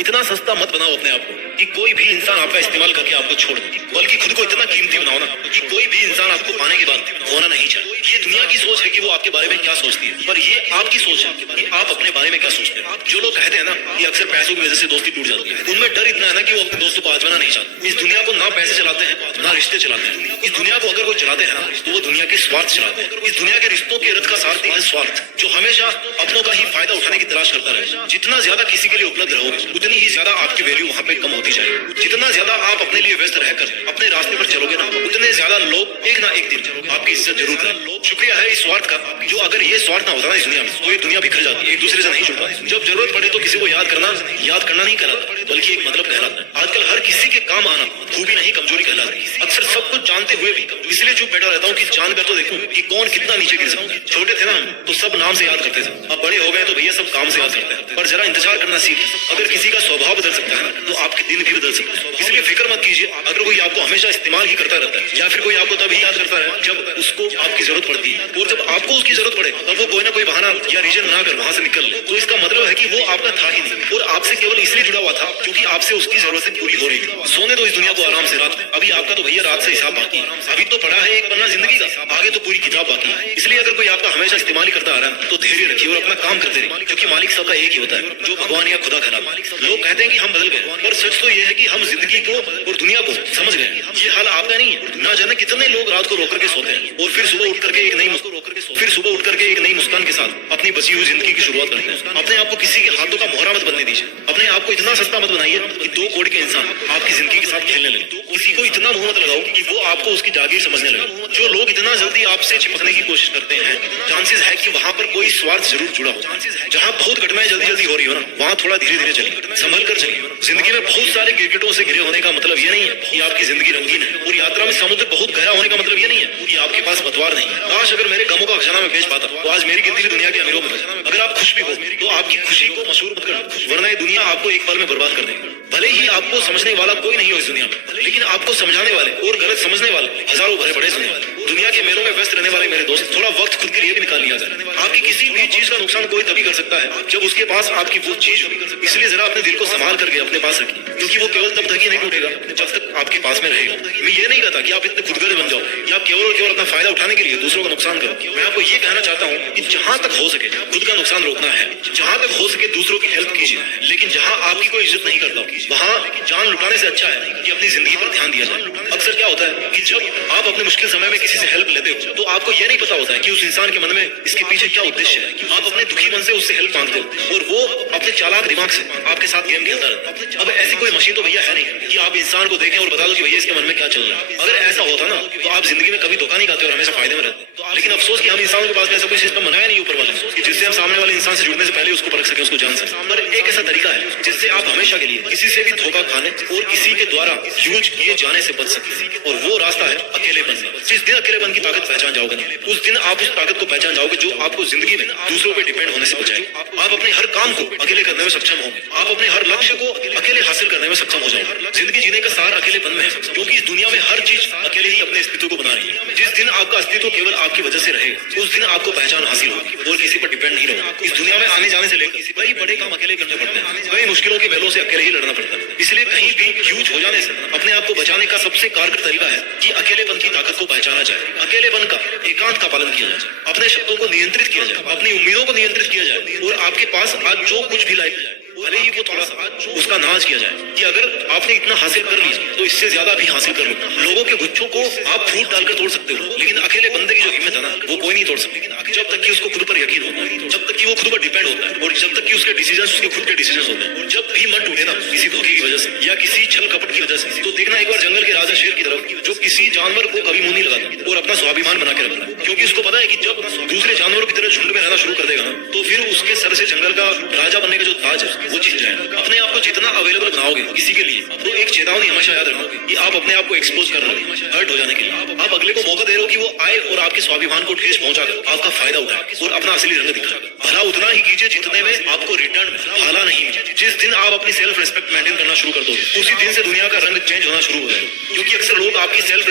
इतना सस्ता मत बनाओ अपने आप को कि कोई भी इंसान आपका इस्तेमाल करके आपको छोड़ दे, बल्कि खुद को इतना कीमती बनाओ ना कि कोई भी इंसान आपको पाने के बाद खोना नहीं चाहे। ये दुनिया की सोच है कि वो आपके बारे में क्या सोचती है, पर ये आपकी सोच है कि आप अपने बारे में क्या सोचते हैं। जो लोग कहते हैं ना कि अक्सर पैसों की वजह से दोस्ती टूट जाती है, उनमें डर इतना है ना कि वो अपने दोस्तों को आजमाना नहीं चाहते। इस दुनिया को ना पैसे चलाते हैं ना रिश्ते चलाते हैं। इस दुनिया को अगर वो चलाते हैं ना तो वो दुनिया के स्वार्थ चलाते हैं। इस दुनिया के रिश्तों के रथ का सारथी है स्वार्थ, जो हमेशा अपनों का ही फायदा उठाने की तलाश करता रहे। जितना ज्यादा किसी के लिए उपलब्ध रहोगे उतनी ही ज्यादा आपकी वैल्यू वहाँ पे कम होती जाएगी। जितना ज्यादा आप अपने लिए व्यस्त रहकर अपने रास्ते पर चलोगे ना, उतने ज्यादा लोग एक ना एक दिन आपकी इज्जत जरूर करेंगे। शुक्रिया है इस स्वार्थ का, जो अगर ये स्वार्थ ना होता ना इस दुनिया में तो ये दुनिया बिखर जाती, एक दूसरे से नहीं जुड़ता। जब जरूरत पड़े तो किसी को याद करना नहीं कहलाता, बल्कि एक मतलब कहलाता है। आजकल हर किसी के काम आना खूबी नहीं कमजोरी कहलाती है। अक्सर सब कुछ जानते हुए भी इसलिए चुप बैठा रहता हूँ कि जानकर तो देखूं कि कौन कितना नीचे गिर सकता है। छोटे थे ना तो सब नाम से याद करते थे, अब बड़े हो गए तो भैया सब काम से याद करते हैं। पर जरा इंतजार करना सीख, अगर किसी का स्वभाव बदल सकता है तो आपके दिन भी बदल सकते हैं। इसलिए फिक्र मत कीजिए अगर कोई आपको हमेशा इस्तेमाल ही करता रहता है, या फिर कोई आपको तभी याद करता है जब उसको आपकी जरूरत पड़ती है, और जब आपको उसकी जरूरत पड़े तब वो कोई ना कोई बहाना या रीजन बनाकर वहां से निकल ले, तो इसका मतलब है कि वो आपका था ही नहीं और आपसे केवल इसलिए जुड़ा हुआ था क्योंकि आपसे उसकी जरूरतें पूरी हो रही थी। सोने दो इस दुनिया को आराम से रात में, अभी आपका तो भैया रात से हिसाब बाकी है। अभी तो पड़ा है एक पन्ना जिंदगी का, आगे तो पूरी किताब बाकी है। इसलिए अगर कोई आपका हमेशा इस्तेमाल ही करता आ रहा है तो धैर्य रखिए और अपना काम करते रहिए, क्योंकि मालिक सबका एक ही होता है, जो भगवान या खुदा कहलाता है। लोग कहते हैं कि हम बदल गए, पर सच तो ये है कि हम जिंदगी को और दुनिया को समझ गए। ये हाल आपका नहीं है। ना जाने कितने लोग रात को रो करके सोते हैं और फिर सुबह उठ करके एक नई मुस्कान के साथ अपनी बची हुई जिंदगी की शुरुआत करते हैं। अपने आप को किसी के हाथों का मोहरा मत बनने दीजिए। अपने आप को इतना सस्ता मत बनाइए कि 2 करोड़ के इंसान आपकी जिंदगी के साथ खेलने लगे। किसी को इतना मुंह मत लगाओ कि वो आपको उसकी जागीर समझने लगे। जो लोग इतना जल्दी आपसे चिपकने की कोशिश करते हैं, चांसेस है कि वहाँ पर कोई स्वार्थ जरूर जुड़ा हो। जहाँ बहुत घटनाएं जल्दी हो रही हो ना, वहाँ थोड़ा धीरे चलिए, संभल कर चलिए। जिंदगी में बहुत सारे गिरगिटों से घिरे होने का मतलब ये नहीं है कि आपकी जिंदगी रंगीन है, और यात्रा में समुद्र बहुत गहरा होने का मतलब ये नहीं है कि आपके पास पतवार नहीं है। काश अगर मेरे गमों का खजाना में बेच पाता तो आज मेरी गिनती भी दुनिया के अमीरों में। अगर आप खुश भी हो तो आपकी खुशी को मशहूर मत करना, वरना ये दुनिया आपको एक पल में बर्बाद कर देगी। भले ही आपको समझने वाला कोई नहीं हो इस दुनिया में, लेकिन आपको समझाने वाले और गलत समझने वाले हजारों भरे पड़े हैं। दुनिया के मेलों में व्यस्त रहने वाले मेरे दोस्त, थोड़ा वक्त खुद के लिए भी निकाल लिया जाए। आपकी किसी भी चीज का नुकसान कोई तभी कर सकता है जब उसके पास आपकी वो चीज हो। इसलिए जरा अपने दिल को संभाल करके अपने पास रखिए, क्योंकि वो केवल तब तक ही नहीं टूटेगा जब तक आपके पास में रहेगा। मैं ये नहीं कहता कि आप इतने खुदगर्ज बन जाओ या आप केवल और केवल अपना फायदा उठाने के लिए दूसरों का नुकसान करो। मैं आपको ये कहना चाहता हूँ कि जहाँ तक हो सके खुद का नुकसान रोकना है, जहाँ तक हो सके दूसरों की हेल्प कीजिए, लेकिन जहाँ आपकी कोई इज्जत नहीं करता वहाँ जान लुटाने से अच्छा है कि अपनी जिंदगी पर ध्यान दिया जाए। अक्सर क्या होता है कि जब आप अपने मुश्किल समय में किसी से हेल्प लेते हो तो आपको ये नहीं पता होता है कि उस इंसान के मन में इसके पीछे क्या उद्देश्य है। आप अपने दुखी मन से उससे हेल्प मांगते हो और वो अपने चालाक दिमाग से आपके साथ गेम खेलता रहता है। अब ऐसी कोई मशीन तो भैया है नहीं कि आप इंसान को देखें और बता दो कि भैया इसके मन में क्या चल रहा है। अगर ऐसा होता ना तो आप जिंदगी में कभी धोखा नहीं खाते और हमेशा फायदे में रहते। लेकिन अफसोस कि हम इंसानों के पास ऐसा कोई सिस्टम बनाया नहीं ऊपर वाले कि जिससे हम सामने वाले इंसान से जुड़ने से पहले उसको परख सके, उसको जान सके। पर एक ऐसा तरीका है जिससे आप हमेशा के लिए किसी से भी धोखा खाने और किसी के द्वारा यूज किए जाने से बच सके, और वो रास्ता है अकेलेपन। जिस दिन अकेलेपन की ताकत पहचान जाओगे ना, उस दिन आप उस ताकत को पहचान जाओगे जो आपको जिंदगी में दूसरों पर डिपेंड होने से बचाएगी। आप अपने हर काम को अकेले करने में सक्षम होंगे, आप अपने हर लक्ष्य को अकेले हासिल करने में सक्षम हो जाएंगे। जिंदगी जीने का सार अकेलेपन में है, क्योंकि इस दुनिया में हर चीज अकेले ही अपने अस्तित्व को बना रही है। जिस दिन आपका अस्तित्व केवल आपकी वजह से रहेगा, उस दिन आपको पहचान हासिल होगी और किसी पर डिपेंड नहीं रहोगे। इस दुनिया में आने जाने से लेकर कई बड़े काम अकेले करने पड़ते हैं, कई मुश्किलों के मेलों से अकेले ही लड़ना पड़ता है। इसलिए कहीं भी ह्यूज हो जाने से अपने आप को बचाने का सबसे कारगर तरीका है कि अकेलेपन की ताकत को पहचाना जाए, अकेलेपन का एकांत का पालन किया जाए, अपने शब्दों को नियंत्रित किया जाए, अपनी उम्मीदों को नियंत्रित किया जाए, और आपके पास आज जो कुछ भी लाइफ भले ही वो थोड़ा सा उसका नाज किया जाए कि अगर आपने इतना हासिल कर लिया तो इससे ज्यादा भी हासिल कर लो। लोगों के गुच्छों को आप फूट डालकर तोड़ सकते हो, लेकिन अकेले बंदे की जो हिम्मत है ना वो कोई नहीं तोड़ सकता, जब तक कि उसको खुद पर यकीन होता है, जब तक कि वो खुद पर डिपेंड होता है, और जब तक कि उसके डिसीजन उसके खुद के डिसीजन होते हैं। और जब भी मन टूटे ना किसी धोखे की वजह से या किसी छल कपट की वजह से, तो देखना एक बार जंगल के राजा शेर की तरफ जो किसी जानवर को कभी मुंह नहीं लगाता और अपना स्वाभिमान बना के रखता है, क्योंकि उसको पता है कि जब दूसरे जानवरों की तरह झुंड में रहना शुरू कर देगा ना तो फिर उसके सर से जंगल का राजा बनने का जो ताज है वो छिन जाएगा। अपने आप को जितना अवेलेबल बनाओगे किसी के लिए, तो एक चेतावनी हमेशा याद रखोगे कि आप अपने आप को एक्सपोज कर रहे हो हर्ट हो जाने के लिए। आप अगले को मौका दे रहे हो कि वो आए और आपके स्वाभिमान को ठेस पहुंचाकर आपका फायदा उठाए और अपना असली रंग दिखाए। भला उतना ही कीजिए जितने में आपको रिटर्न में भाला नहीं मिलेगा। जिस दिन आप अपनी सेल्फ रिस्पेक्ट मेंटेन करना शुरू कर दोगे उसी दिन से दुनिया का रंग चेंज होना शुरू हो जाएगा। क्योंकि अक्सर लोग आपकी सेल्फ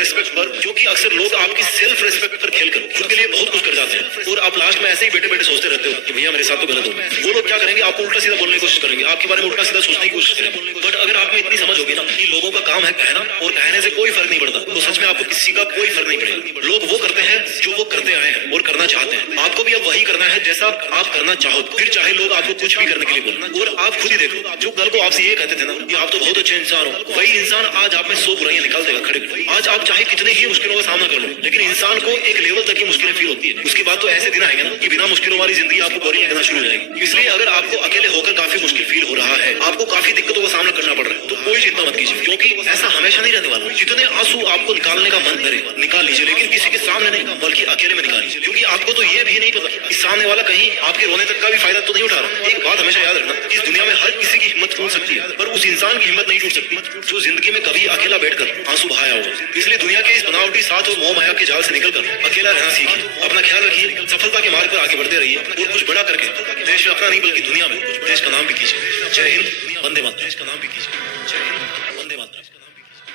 रिस्पेक्ट पर खेल कर खुद के लिए बहुत कुछ कर जाते हैं और आप लास्ट में ऐसे ही बैठे बैठे सोचते रहते हो कि भैया मेरे साथ तो गलत हो। वो लोग क्या करेंगे, आपको उल्टा सीधा बोलने की कोशिश करेंगे, आपके बारे में उल्टा सीधा सोचने की कोशिश करेंगे। बट अगर आप में इतनी समझ होगी ना कि लोगों का काम है कहना और कहने से कोई फर्क नहीं पड़ता, तो सच में आपको किसी का कोई फर्क नहीं पड़ेगा। लोग वो करते हैं जो वो करते आए हैं और करना चाहते हैं। आपको भी अब वही करना है जैसा आप करना चाहो, फिर चाहे लोग आपको कुछ भी करने के लिए बोलना। और आप खुद ही देखो, जो कल को आपसे ये कहते थे ना कि आप तो बहुत अच्छे इंसान हो, वही इंसान आज आप में 100 बुराइयां निकाल देगा खड़े खड़े। आज आप चाहे कितने ही मुश्किलों का सामना कर लो, लेकिन इंसान को एक लेवल तक ही मुश्किलें फील होती है। उसके बाद तो ऐसे दिन आएंगे ना कि बिना मुश्किलों वाली जिंदगी आपको बोरिंग लगना शुरू हो जाएगी। इसलिए अगर आपको अकेले होकर काफी मुश्किल फील हो रहा है, आपको काफी दिक्कतों का सामना करना पड़ रहा है, तो कोई चिंता मत कीजिए, क्योंकि ऐसा हमेशा नहीं रहने वाला। जितने आंसू आपको निकालने का मन करे निकाल लीजिए, लेकिन किसी के सामने नहीं बल्कि अकेले में निकालिए। क्योंकि आपको तो ये भी नहीं पता कि सामने वाला कहीं आपके रोने तक का भी फायदा तो नहीं उठा रहा। एक बात हमेशा याद रखना, इस दुनिया में हर किसी की हिम्मत टूट सकती है, पर उस इंसान की हिम्मत नहीं टूट सकती जो जिंदगी में कभी अकेला बैठकर आंसू बहाया होगा। इसलिए दुनिया के इस बनावटी साथ और मोह माया के जाल से निकलकर अकेला रहना सीखिए। अपना ख्याल रखिए, सफलता के मार्ग पर आगे बढ़ते रहिए और कुछ बड़ा करके देश में अपना नहीं बल्कि दुनिया में देश का नाम भी कीजिए। जय हिंद, वंदे मातरम। देश का नाम भी कीजिए। जय हिंद, वंदे मातरम।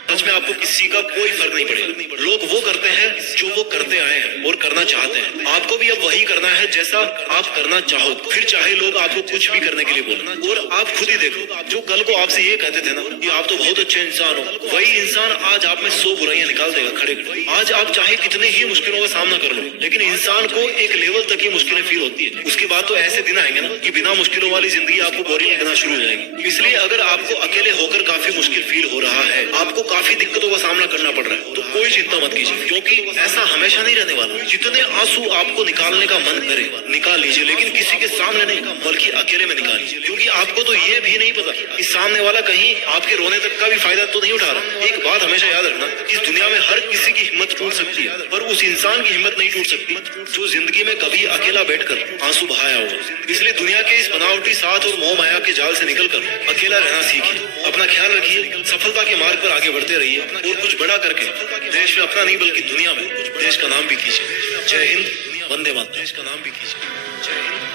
सच में आपको किसी का कोई फर्क नहीं पड़ेगा। लोग वो करते हैं जो वो करते आए हैं और करना चाहते हैं। आपको भी अब वही करना है जैसा आप करना चाहो, फिर चाहे लोग आपको कुछ भी करने के लिए बोलना। और आप खुद ही देखो, जो कल को आपसे ये कहते थे ना कि आप तो बहुत अच्छे इंसान हो, वही इंसान आज आप में 100 बुराइयां निकाल देगा खड़े खड़े। आज आप चाहे कितने ही मुश्किलों का सामना कर लो, लेकिन इंसान को एक लेवल तक ही मुश्किलें फील होती है। उसके बाद तो ऐसे दिन आएंगे ना कि बिना मुश्किलों वाली जिंदगी आपको बोरिंग लगना शुरू हो जाएगी। इसलिए अगर आपको अकेले होकर काफी मुश्किल फील हो रहा है, आपको काफी दिक्कतों का सामना करना पड़ रहा है, तो कोई चिंता मत कीजिए, क्योंकि ऐसा हमेशा नहीं रहने वाला। जितने आंसू आपको निकालने का मन करे निकाल लीजिए, लेकिन किसी के सामने नहीं बल्कि अकेले में निकालिए। क्योंकि आपको तो ये भी नहीं पता कि सामने वाला कहीं आपके रोने तक का भी फायदा तो नहीं उठा रहा। एक बात हमेशा याद रखना, इस दुनिया में हर किसी की हिम्मत टूट सकती है, पर उस इंसान की हिम्मत नहीं टूट सकती जो जिंदगी में कभी अकेला बैठकर आंसू बहाया होगा। इसलिए दुनिया के इस बनावटी साथ और मोह माया के जाल से निकलकर अकेला रहना सीखिए। अपना ख्याल रखिए, सफलता के मार्ग पर आगे बढ़ते रहिए और कुछ बड़ा करके देश में अपना नहीं बल्कि दुनिया में देश का नाम भी कीजिए। जय हिंद, वंदे मातरम। देश का नाम भी कीजिए। जय हिंद।